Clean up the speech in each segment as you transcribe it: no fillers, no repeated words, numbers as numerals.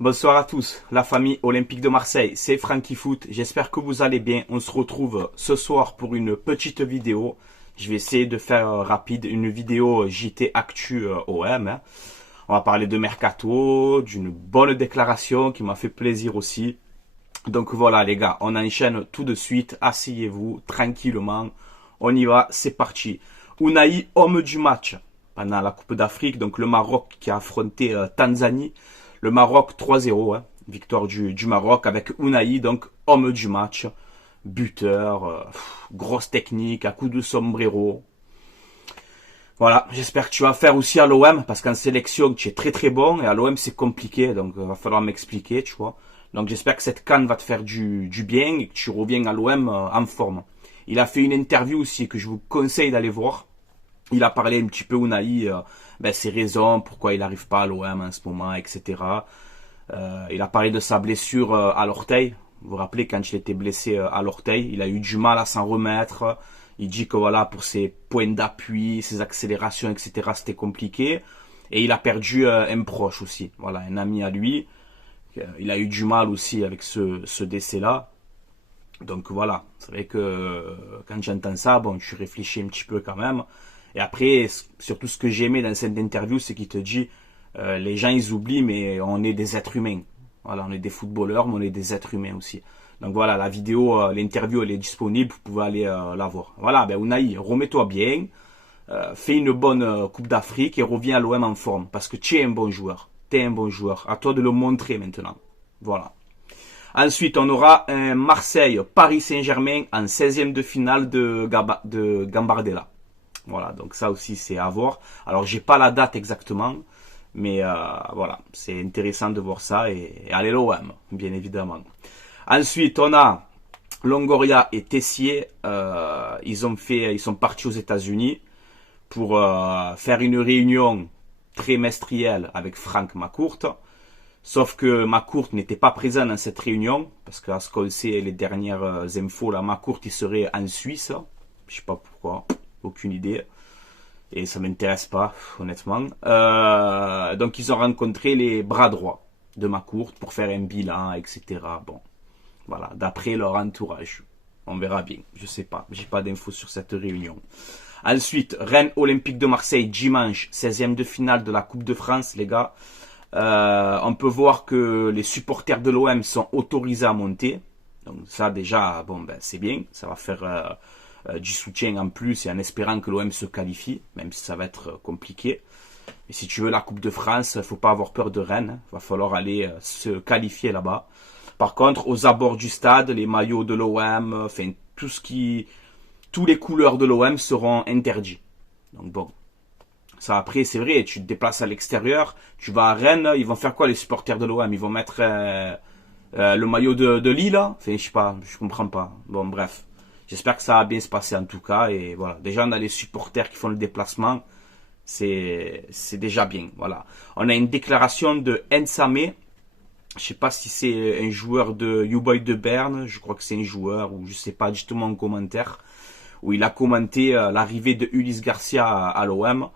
Bonsoir à tous, la famille olympique de Marseille, c'est Francky Foot, j'espère que vous allez bien. On se retrouve ce soir pour une petite vidéo. Je vais essayer de faire rapide, une vidéo JT Actu OM. On va parler de Mercato, d'une bonne déclaration qui m'a fait plaisir aussi. Donc voilà les gars, on enchaîne tout de suite, asseyez-vous tranquillement, on y va, c'est parti. Unai, homme du match pendant la Coupe d'Afrique, donc le Maroc qui a affronté Tanzanie. Le Maroc 3-0, hein, victoire du Maroc avec Unai, donc homme du match, buteur, grosse technique, à coup de sombrero. Voilà, j'espère que tu vas faire aussi à l'OM, parce qu'en sélection tu es très très bon, et à l'OM c'est compliqué, donc il va falloir m'expliquer, tu vois. Donc j'espère que cette CAN va te faire du bien, et que tu reviens à l'OM en forme. Il a fait une interview aussi que je vous conseille d'aller voir. Il a parlé un petit peu Unai, ses raisons, pourquoi il n'arrive pas à l'OM en ce moment, etc. Il a parlé de sa blessure à l'orteil. Vous vous rappelez quand il était blessé à l'orteil, il a eu du mal à s'en remettre. Il dit que voilà, pour ses points d'appui, ses accélérations, etc., c'était compliqué. Et il a perdu un proche aussi, voilà, un ami à lui. Il a eu du mal aussi avec ce décès-là. Donc voilà, c'est vrai que quand j'entends ça, bon, je réfléchis un petit peu quand même. Et après, surtout ce que j'ai aimé dans cette interview, c'est qu'il te dit, les gens ils oublient, mais on est des êtres humains. Voilà, on est des footballeurs, mais on est des êtres humains aussi. Donc voilà, la vidéo, l'interview, elle est disponible, vous pouvez aller la voir. Voilà, Unai, remets-toi bien, fais une bonne Coupe d'Afrique et reviens à l'OM en forme, parce que tu es un bon joueur. Tu es un bon joueur. À toi de le montrer maintenant. Voilà. Ensuite, on aura un Marseille-Paris Saint-Germain en 16e de finale de Gambardella. Voilà, donc ça aussi c'est à voir. Alors j'ai pas la date exactement, mais voilà, c'est intéressant de voir ça et allez l'OM, bien évidemment. Ensuite, on a Longoria et Tessier. Ils sont partis aux États-Unis pour faire une réunion trimestrielle avec Franck McCourt. Sauf que McCourt n'était pas présent dans cette réunion, parce qu'à ce qu'on sait, les dernières infos, là, McCourt il serait en Suisse. Je sais pas pourquoi, aucune idée. Et ça m'intéresse pas, honnêtement. Donc ils ont rencontré les bras droits de McCourt pour faire un bilan, etc. Bon, voilà, d'après leur entourage. On verra bien, je sais pas, j'ai pas d'infos sur cette réunion. Ensuite, Rennes Olympique de Marseille, dimanche, 16e de finale de la Coupe de France, les gars. On peut voir que les supporters de l'OM sont autorisés à monter. Donc ça déjà, bon c'est bien, ça va faire du soutien en plus et en espérant que l'OM se qualifie, même si ça va être compliqué. Mais si tu veux la Coupe de France, il faut pas avoir peur de Rennes, il va falloir aller se qualifier là-bas. Par contre, aux abords du stade, les maillots de l'OM, enfin tous les couleurs de l'OM seront interdits. Donc bon. Ça après c'est vrai, tu te déplaces à l'extérieur, tu vas à Rennes, ils vont faire quoi les supporters de l'OM? Ils vont mettre le maillot de Lille, là? Enfin je sais pas, je comprends pas. Bon bref, j'espère que ça va bien se passer en tout cas et voilà. Déjà on a les supporters qui font le déplacement, c'est déjà bien. Voilà. On a une déclaration de Nsame, je sais pas si c'est un joueur de U-Boy de Berne, je crois que c'est un joueur ou je sais pas justement en commentaire où il a commenté l'arrivée de Ulysse Garcia à l'OM.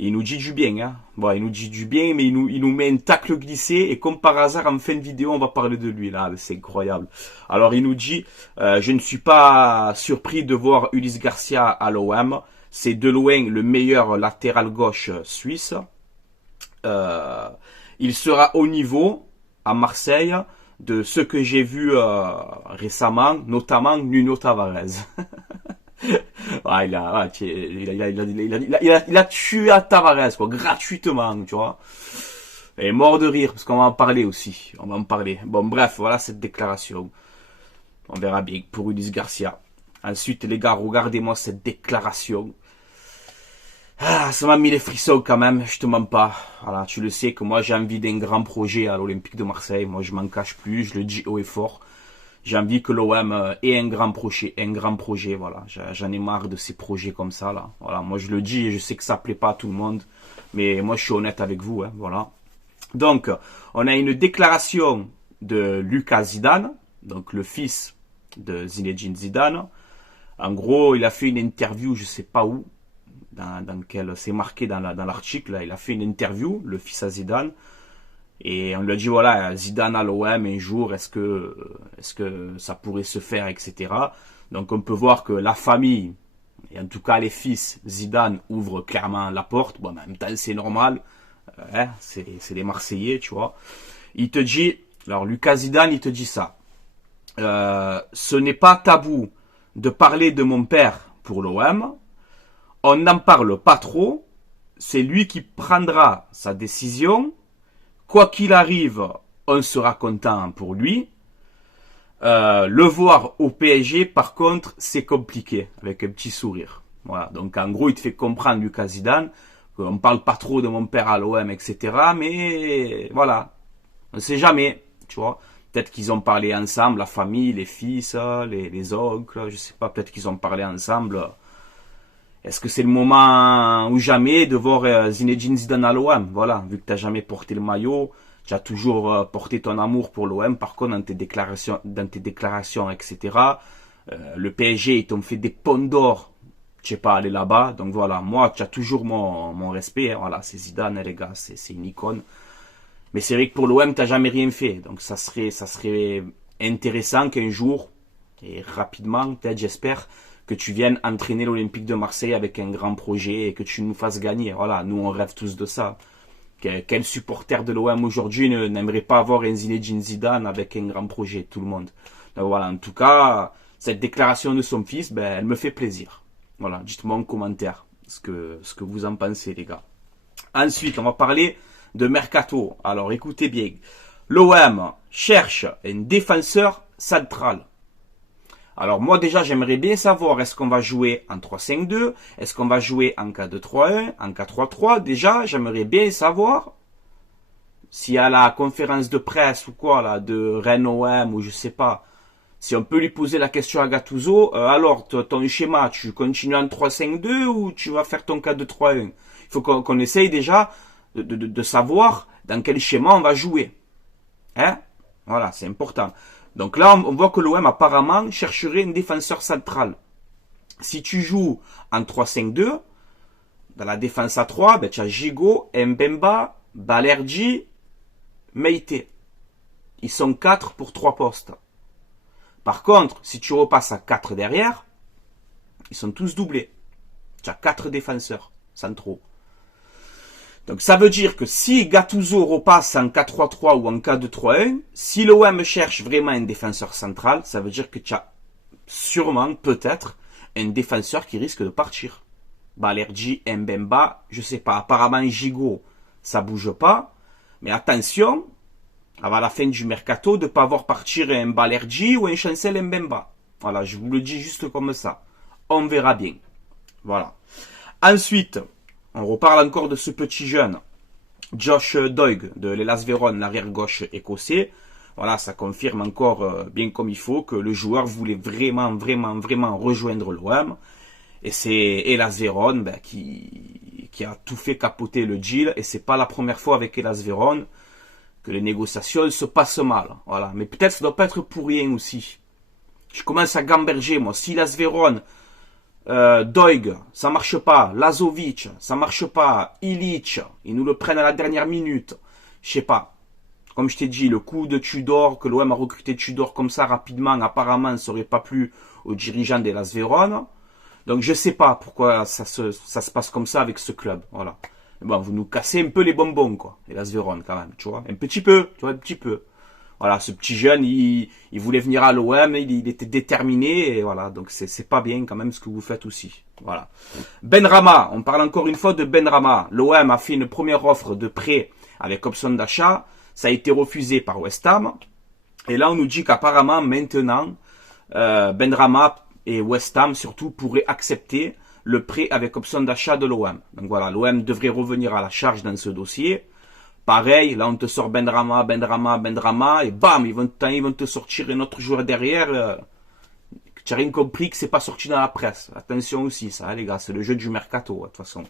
Il nous dit du bien, hein. Bon, il nous dit du bien, mais il nous met un tacle glissé, et comme par hasard, en fin de vidéo, on va parler de lui, là. C'est incroyable. Alors, il nous dit, je ne suis pas surpris de voir Ulysse Garcia à l'OM. C'est de loin le meilleur latéral gauche suisse. Il sera au niveau, à Marseille, de ce que j'ai vu récemment, notamment Nuno Tavares. Ouais, il a tué à Tavares, quoi, gratuitement, tu vois. Et mort de rire, parce qu'on va en parler aussi. On va en parler. Bon, bref, voilà cette déclaration. On verra bien pour Ulysse Garcia. Ensuite, les gars, regardez-moi cette déclaration. Ah, ça m'a mis les frissons quand même, je te mens pas. Voilà, tu le sais que moi j'ai envie d'un grand projet à l'Olympique de Marseille. Moi je m'en cache plus, je le dis haut et fort. J'ai envie que l'OM ait un grand projet, voilà. J'en ai marre de ces projets comme ça, là. Voilà, moi je le dis et je sais que ça plaît pas à tout le monde, mais moi je suis honnête avec vous, hein, voilà. Donc, on a une déclaration de Lucas Zidane, donc le fils de Zinedine Zidane. En gros, il a fait une interview, je sais pas où, dans lequel c'est marqué dans l'article, il a fait une interview, le fils à Zidane, Et on lui a dit, voilà, Zidane à l'OM un jour, est-ce que ça pourrait se faire, etc. Donc on peut voir que la famille, et en tout cas les fils, Zidane ouvre clairement la porte. Bon, en même temps, c'est normal. Hein, c'est les Marseillais, tu vois. Il te dit, alors Lucas Zidane, il te dit ça. Ce n'est pas tabou de parler de mon père pour l'OM. On n'en parle pas trop. C'est lui qui prendra sa décision. Quoi qu'il arrive, on sera content pour lui. Le voir au PSG, par contre, c'est compliqué, avec un petit sourire. Voilà. Donc, en gros, il te fait comprendre, Lucas Zidane, qu'on ne parle pas trop de mon père à l'OM, etc. Mais, voilà. On ne sait jamais, tu vois. Peut-être qu'ils ont parlé ensemble, la famille, les fils, les oncles, je sais pas, peut-être qu'ils ont parlé ensemble. Est-ce que c'est le moment ou jamais de voir Zinedine Zidane à l'OM? Voilà, vu que tu n'as jamais porté le maillot, tu as toujours porté ton amour pour l'OM, par contre, dans tes déclarations, etc. Le PSG, ils t'ont fait des ponts d'or. Tu n'es pas allé là-bas. Donc voilà, moi, tu as toujours mon respect. Hein, voilà, c'est Zidane, hein, les gars, c'est une icône. Mais c'est vrai que pour l'OM, tu n'as jamais rien fait. Donc ça serait intéressant qu'un jour, et rapidement, peut-être, j'espère, que tu viennes entraîner l'Olympique de Marseille avec un grand projet et que tu nous fasses gagner. Voilà, nous, on rêve tous de ça. Quel supporter de l'OM aujourd'hui n'aimerait pas avoir un Zinedine Zidane avec un grand projet, tout le monde. Donc voilà, en tout cas, cette déclaration de son fils, ben, elle me fait plaisir. Voilà, dites-moi en commentaire ce que vous en pensez, les gars. Ensuite, on va parler de Mercato. Alors, écoutez bien. L'OM cherche un défenseur central. Alors moi déjà j'aimerais bien savoir est-ce qu'on va jouer en 3-5-2, est-ce qu'on va jouer en 4-2-3-1, en 4-3-3. Déjà j'aimerais bien savoir s'il y a la conférence de presse ou quoi là de Rennes OM ou je sais pas. Si on peut lui poser la question à Gattuso, alors ton schéma tu continues en 3-5-2 ou tu vas faire ton 4-2-3-1. Il faut qu'on essaye déjà de savoir dans quel schéma on va jouer. Hein? Voilà, c'est important. Donc là, on voit que l'OM apparemment chercherait un défenseur central. Si tu joues en 3-5-2, dans la défense à 3, ben, tu as Gigot, Mbemba, Balerdi, Meïté. Ils sont 4 pour 3 postes. Par contre, si tu repasses à 4 derrière, ils sont tous doublés. Tu as 4 défenseurs centraux. Donc ça veut dire que si Gattuso repasse en 4-3-3 ou en 4-2-3-1, si l'OM cherche vraiment un défenseur central, ça veut dire que tu as sûrement, peut-être, un défenseur qui risque de partir. Balerdi, Mbemba, je sais pas, apparemment Gigot, ça bouge pas, mais attention, avant la fin du mercato, de ne pas voir partir un Balerdi ou un Chancel Mbemba. Voilà, je vous le dis juste comme ça. On verra bien. Voilà. Ensuite, on reparle encore de ce petit jeune, Josh Doig de l'Hellas Vérone, l'arrière-gauche écossais. Voilà, ça confirme encore bien comme il faut que le joueur voulait vraiment rejoindre l'OM. Et c'est Hellas Vérone ben, qui a tout fait capoter le deal. Et c'est pas la première fois avec Hellas Vérone que les négociations se passent mal. Voilà, mais peut-être ça doit pas être pour rien aussi. Je commence à gamberger moi. Si Hellas Vérone Doig, ça marche pas. Lazovic, ça marche pas. Illich, ils nous le prennent à la dernière minute. Je sais pas. Comme je t'ai dit, le coup de Tudor, que l'OM a recruté Tudor comme ça rapidement, apparemment, ne serait pas plu aux dirigeants de Hellas Vérone. Donc je sais pas pourquoi ça se passe comme ça avec ce club. Voilà. Mais bon, vous nous cassez un peu les bonbons, quoi. Hellas Vérone, quand même, tu vois. Un petit peu, tu vois, un petit peu. Voilà, ce petit jeune, il voulait venir à l'OM, il était déterminé, et voilà, donc c'est pas bien quand même ce que vous faites aussi. Voilà. Benrahma, on parle encore une fois de Benrahma. L'OM a fait une première offre de prêt avec option d'achat, ça a été refusé par West Ham, et là on nous dit qu'apparemment maintenant, Benrahma et West Ham surtout pourraient accepter le prêt avec option d'achat de l'OM. Donc voilà, l'OM devrait revenir à la charge dans ce dossier. Pareil, là on te sort Benrahma, et bam, ils vont te sortir un autre joueur derrière. Tu n'as rien compris que c'est pas sorti dans la presse. Attention aussi, ça, les gars, c'est le jeu du mercato, de toute façon.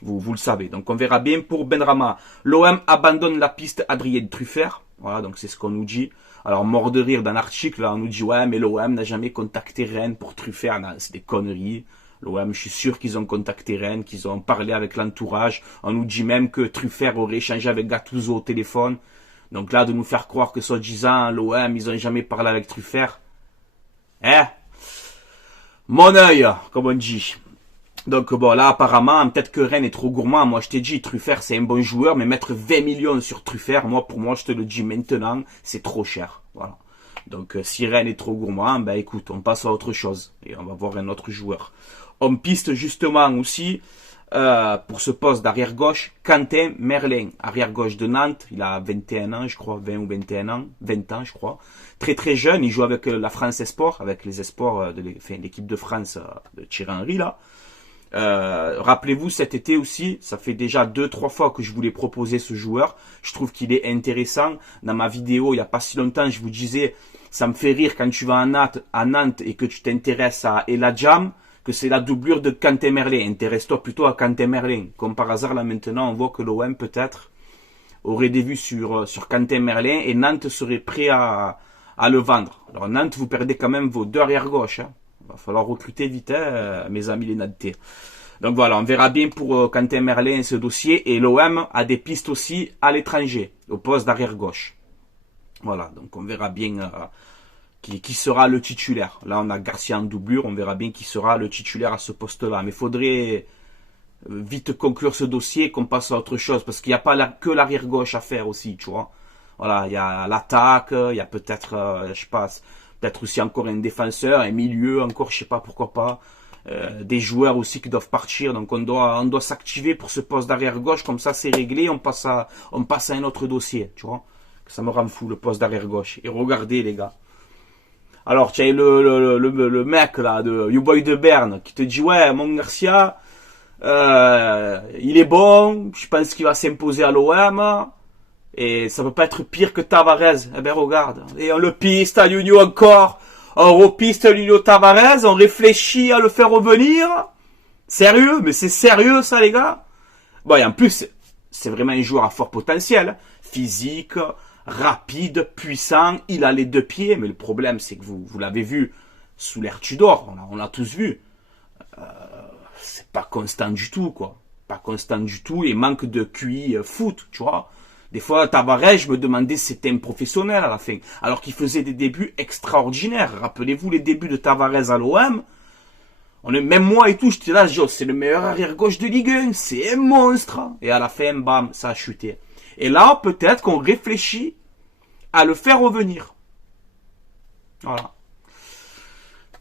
Vous le savez. Donc on verra bien pour Benrahma. L'OM abandonne la piste Adrien Truffert. Voilà, donc c'est ce qu'on nous dit. Alors mort de rire dans l'article, là, on nous dit ouais, mais l'OM n'a jamais contacté Rennes pour Truffert. Non, c'est des conneries. L'OM, je suis sûr qu'ils ont contacté Rennes, qu'ils ont parlé avec l'entourage. On nous dit même que Truffert aurait échangé avec Gattuso au téléphone. Donc là, de nous faire croire que soi-disant, l'OM, ils ont jamais parlé avec Truffert. Mon œil, comme on dit. Donc bon, là, apparemment, peut-être que Rennes est trop gourmand. Moi, je t'ai dit, Truffert, c'est un bon joueur, mais mettre 20 millions sur Truffert, pour moi, je te le dis maintenant, c'est trop cher. Voilà. Donc, si Rennes est trop gourmand, ben écoute, on passe à autre chose. Et on va voir un autre joueur. On piste justement aussi, pour ce poste d'arrière-gauche, Quentin Merlin, arrière-gauche de Nantes. Il a 21 ans, je crois, 20 ou 21 ans, 20 ans, je crois. Très très jeune, il joue avec la France Esport, avec les Esports de l'équipe de France de Thierry Henry, là. Rappelez-vous, cet été aussi, ça fait déjà 2-3 fois que je voulais proposer ce joueur. Je trouve qu'il est intéressant. Dans ma vidéo, il n'y a pas si longtemps, je vous disais, ça me fait rire quand tu vas à Nantes et que tu t'intéresses à Eladjam, que c'est la doublure de Quentin Merlin. Intéresse-toi plutôt à Quentin Merlin. Comme par hasard, là maintenant, on voit que l'OM peut-être aurait des vues sur Quentin Merlin et Nantes serait prêt à le vendre. Alors Nantes, vous perdez quand même vos deux arrière-gauche. Il va falloir recruter vite, mes amis les Nantais. Donc voilà, on verra bien pour Quentin Merlin ce dossier. Et l'OM a des pistes aussi à l'étranger, au poste d'arrière-gauche. Voilà, donc on verra bien qui sera le titulaire. Là, on a Garcia en doublure, on verra bien qui sera le titulaire à ce poste-là. Mais il faudrait vite conclure ce dossier et qu'on passe à autre chose. Parce qu'il n'y a pas que l'arrière-gauche à faire aussi, tu vois. Voilà, il y a l'attaque, il y a peut-être, je sais pas, peut-être aussi encore un défenseur, un milieu, encore, je sais pas, pourquoi pas. Des joueurs aussi qui doivent partir. Donc on doit s'activer pour ce poste d'arrière-gauche. Comme ça, c'est réglé, on passe à un autre dossier, tu vois. Ça me rend fou, le poste d'arrière-gauche. Et regardez, les gars. Alors, tu as le mec, là, de YouBoy de Berne, qui te dit, ouais, mon Garcia, il est bon, je pense qu'il va s'imposer à l'OM, et ça peut pas être pire que Tavares. Eh ben, regarde. Et on le piste à Nuno encore. On repiste Nuno Tavares, on réfléchit à le faire revenir. Sérieux? Mais c'est sérieux, ça, les gars? Bon, et en plus, c'est vraiment un joueur à fort potentiel. Physique, rapide, puissant, il a les deux pieds, mais le problème c'est que vous l'avez vu sous l'ère Tudor, on l'a tous vu, c'est pas constant du tout, quoi, pas constant du tout, et manque de QI foot, tu vois. Des fois, Tavares, je me demandais si c'était un professionnel à la fin, alors qu'il faisait des débuts extraordinaires. Rappelez-vous les débuts de Tavares à l'OM, même moi et tout, j'étais là, c'est le meilleur arrière-gauche de Ligue 1, c'est un monstre, et à la fin, bam, ça a chuté. Et là, peut-être qu'on réfléchit à le faire revenir. Voilà.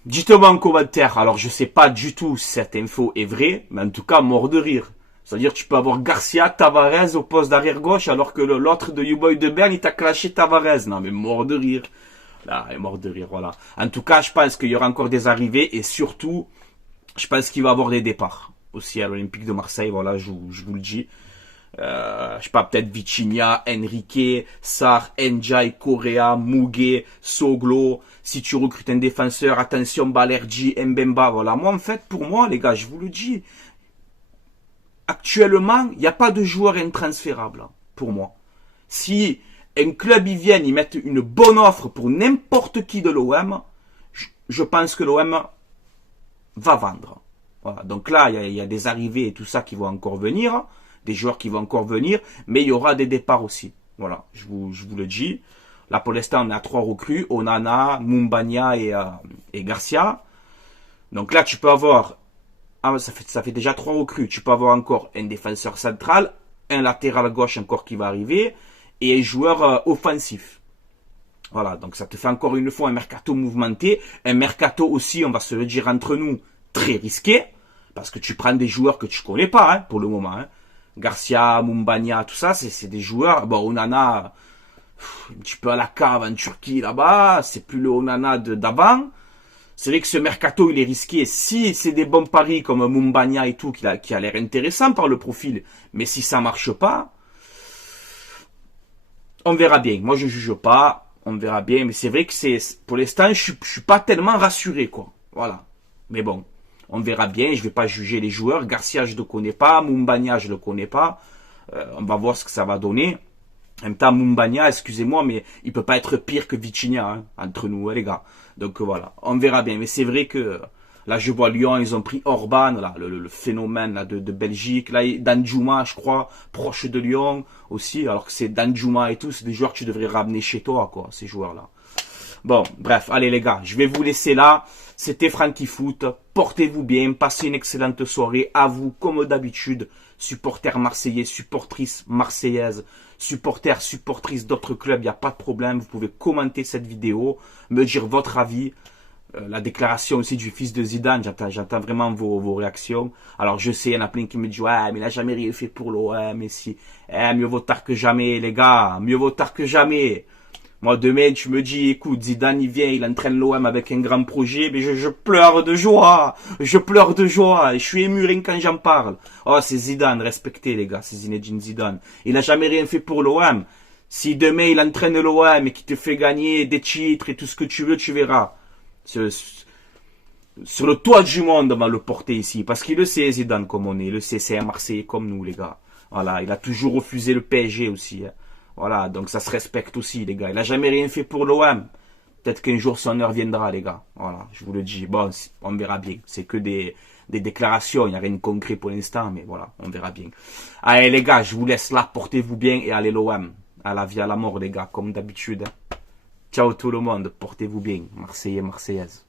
Dites-moi en commentaire. Alors, je sais pas du tout si cette info est vraie, mais en tout cas, mort de rire. C'est-à-dire que tu peux avoir Garcia, Tavares au poste d'arrière-gauche, alors que l'autre de YouBoy de Berne, il t'a clashé Tavares. Non, mais mort de rire. Là, mort de rire, voilà. En tout cas, je pense qu'il y aura encore des arrivées, et surtout, je pense qu'il va y avoir des départs. Aussi à l'Olympique de Marseille, voilà, je vous le dis. Je sais pas, peut-être Vitinha, Enrique, Sarr, Ndiaye, Correa, Muguet, Soglo. Si tu recrutes un défenseur, attention, Balerdi, Mbemba, voilà. Moi, en fait, pour moi, les gars, je vous le dis, actuellement, il n'y a pas de joueur intransférable, hein, pour moi. Si un club, ils viennent, ils mettent une bonne offre pour n'importe qui de l'OM, je pense que l'OM va vendre. Voilà. Donc là, il y a des arrivées et tout ça qui vont encore venir. Des joueurs qui vont encore venir, mais il y aura des départs aussi. Voilà, je vous le dis. Là, pour l'instant, on a 3 recrues, Onana, Mumbagna et Garcia. Donc là, tu peux avoir, ça fait déjà 3 recrues. Tu peux avoir encore un défenseur central, un latéral gauche encore qui va arriver, et un joueur offensif. Voilà, donc ça te fait encore une fois un mercato mouvementé, un mercato aussi, on va se le dire entre nous, très risqué, parce que tu prends des joueurs que tu connais pas, hein, pour le moment, hein. Garcia, Mumbagna, tout ça, c'est des joueurs. Bon, Onana, un petit peu à la cave en Turquie là-bas, c'est plus le Onana d'avant. C'est vrai que ce mercato, il est risqué. Si c'est des bons paris comme Mumbagna et tout, qui a l'air intéressant par le profil, mais si ça marche pas, on verra bien. Moi, je juge pas, on verra bien. Mais c'est vrai que pour l'instant, je suis pas tellement rassuré, quoi. Voilà. Mais bon. On verra bien, je ne vais pas juger les joueurs. Garcia, je ne le connais pas. Mumbagna, je ne le connais pas. On va voir ce que ça va donner. En même temps, Mumbagna, excusez-moi, mais il ne peut pas être pire que Vitinha, hein, entre nous, hein, les gars. Donc voilà, on verra bien. Mais c'est vrai que Là, je vois Lyon, ils ont pris Orban, là, le phénomène là, de Belgique. Là, Danjuma, je crois, proche de Lyon aussi. Alors que c'est Danjuma et tout, c'est des joueurs que tu devrais ramener chez toi, quoi, ces joueurs-là. Bon, bref, allez les gars, je vais vous laisser là. C'était Franky Foot. Portez-vous bien, passez une excellente soirée. À vous, comme d'habitude, supporters marseillais, supportrices marseillaises, supportrices d'autres clubs, il n'y a pas de problème. Vous pouvez commenter cette vidéo, me dire votre avis. La déclaration aussi du fils de Zidane, j'entends vraiment vos réactions. Alors je sais, il y en a plein qui me disent ouais, mais il n'a jamais rien fait pour l'OM, mais si, mieux vaut tard que jamais, les gars, mieux vaut tard que jamais. Moi, demain, tu me dis, écoute, Zidane, il vient, il entraîne l'OM avec un grand projet, mais je pleure de joie. Je pleure de joie. Je suis ému rien quand j'en parle. Oh, c'est Zidane, respectez, les gars, c'est Zinedine Zidane. Il n'a jamais rien fait pour l'OM. Si demain, il entraîne l'OM et qu'il te fait gagner des titres et tout ce que tu veux, tu verras. Sur le toit du monde, on va le porter ici. Parce qu'il le sait, Zidane, comme on est. Il le sait, c'est un Marseillais comme nous, les gars. Voilà, il a toujours refusé le PSG aussi, hein. Voilà, donc ça se respecte aussi, les gars. Il n'a jamais rien fait pour l'OM. Peut-être qu'un jour son heure viendra, les gars. Voilà, je vous le dis. Bon, on verra bien. C'est que des déclarations. Il n'y a rien de concret pour l'instant, mais voilà, on verra bien. Allez, les gars, je vous laisse là. Portez-vous bien et allez l'OM. À la vie, à la mort, les gars, comme d'habitude. Ciao tout le monde. Portez-vous bien. Marseillais, Marseillaise.